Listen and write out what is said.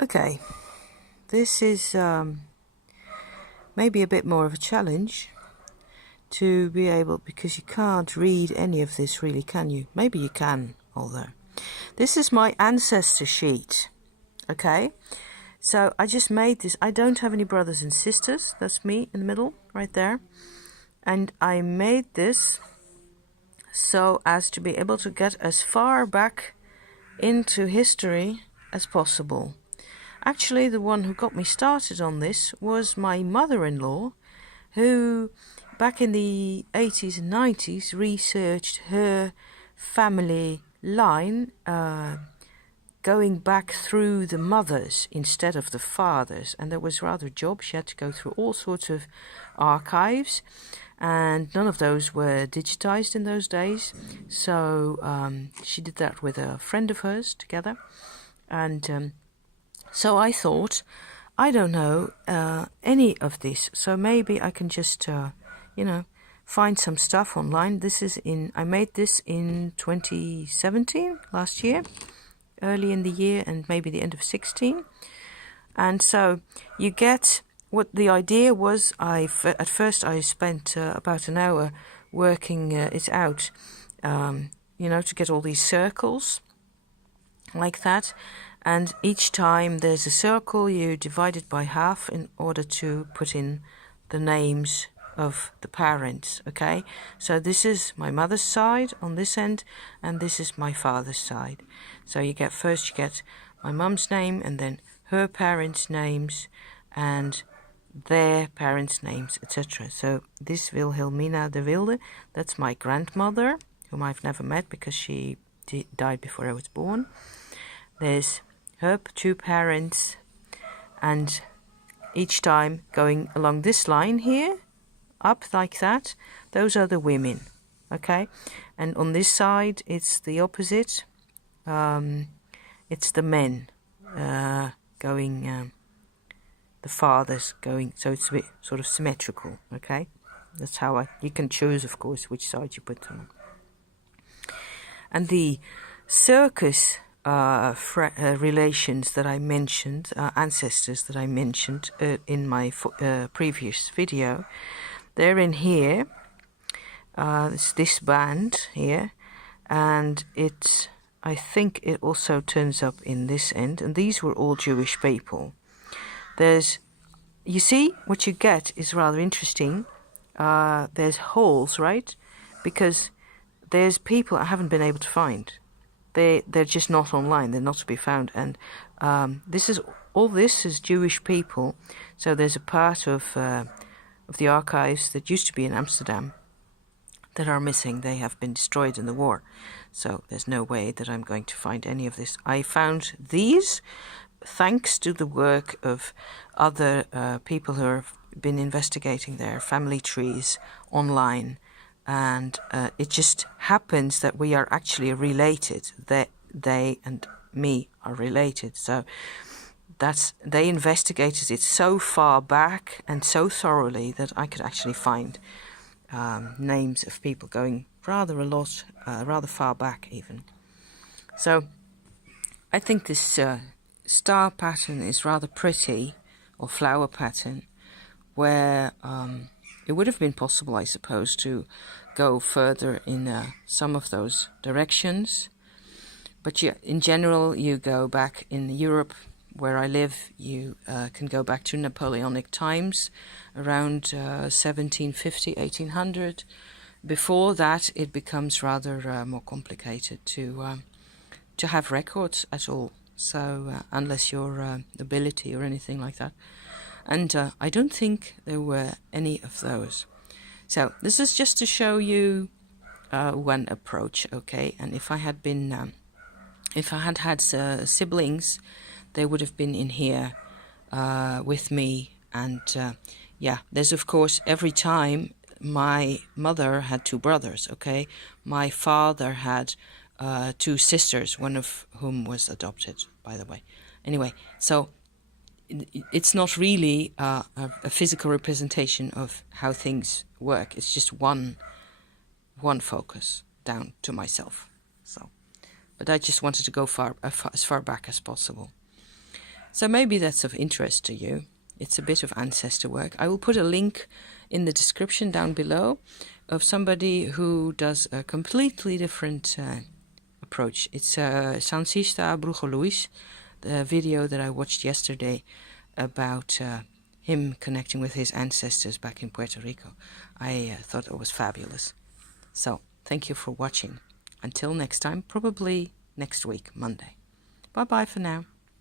Okay, this is maybe a bit more of a challenge to be able, because you can't read any of this really, can you? Maybe you can, although. This is my ancestor sheet, okay? So I just made this. I don't have any brothers and sisters. That's me in the middle, right there. And I made this so as to be able to get as far back into history as possible. Actually, the one who got me started on this was my mother-in-law, who back in the 80s and 90s researched her family line, going back through the mothers instead of the fathers. And that was rather a job. She had to go through all sorts of archives, and none of those were digitized in those days. So she did that with a friend of hers together. And so I thought, I don't know any of this, so maybe I can just, find some stuff online. I made this in 2017, last year, early in the year, and maybe the end of 16. And so you get what the idea was. At first I spent about an hour working it out, to get all these circles like that. And each time there's a circle, you divide it by half in order to put in the names of the parents, okay? So this is my mother's side on this end, and this is my father's side. So you get my mum's name, and then her parents' names, and their parents' names, etc. So this Wilhelmina de Wilde, that's my grandmother, whom I've never met because she died before I was born. There's her two parents, and each time going along this line here, up like that, those are the women, okay? And on this side, it's the opposite. It's the men going, the fathers going, so it's a bit sort of symmetrical, okay? That's how you can choose, of course, which side you put them on. And the circus relations that I mentioned, ancestors that I mentioned in my previous video, they're in here. It's this band here, and I think it also turns up in this end, and these were all Jewish people. You see, what you get is rather interesting. There's holes, right? Because there's people I haven't been able to find. They're just not online. They're not to be found. And this is Jewish people. So there's a part of the archives that used to be in Amsterdam that are missing. They have been destroyed in the war. So there's no way that I'm going to find any of this. I found these thanks to the work of other people who have been investigating their family trees online. And it just happens that we are actually related. They and me are related. So they investigated it so far back and so thoroughly that I could actually find names of people going rather far back even. So I think this star pattern is rather pretty, or flower pattern, where it would have been possible, I suppose, to go further in some of those directions. But yeah, in general, you go back in Europe, where I live, you can go back to Napoleonic times, around 1750, 1800. Before that, it becomes rather more complicated to have records at all. So unless you're nobility or anything like that. And I don't think there were any of those. So this is just to show you one approach, okay? And if I had had siblings, they would have been in here with me. And there's of course, every time my mother had two brothers, okay? My father had two sisters, one of whom was adopted, by the way. Anyway, so it's not really a physical representation of how things work. It's just one focus down to myself. So, but I just wanted to go as far back as possible. So maybe that's of interest to you. It's a bit of ancestor work. I will put a link in the description down below of somebody who does a completely different approach. It's Sancista Brujo Luis, the video that I watched yesterday about him connecting with his ancestors back in Puerto Rico. I thought it was fabulous. So, thank you for watching. Until next time, probably next week, Monday. Bye-bye for now.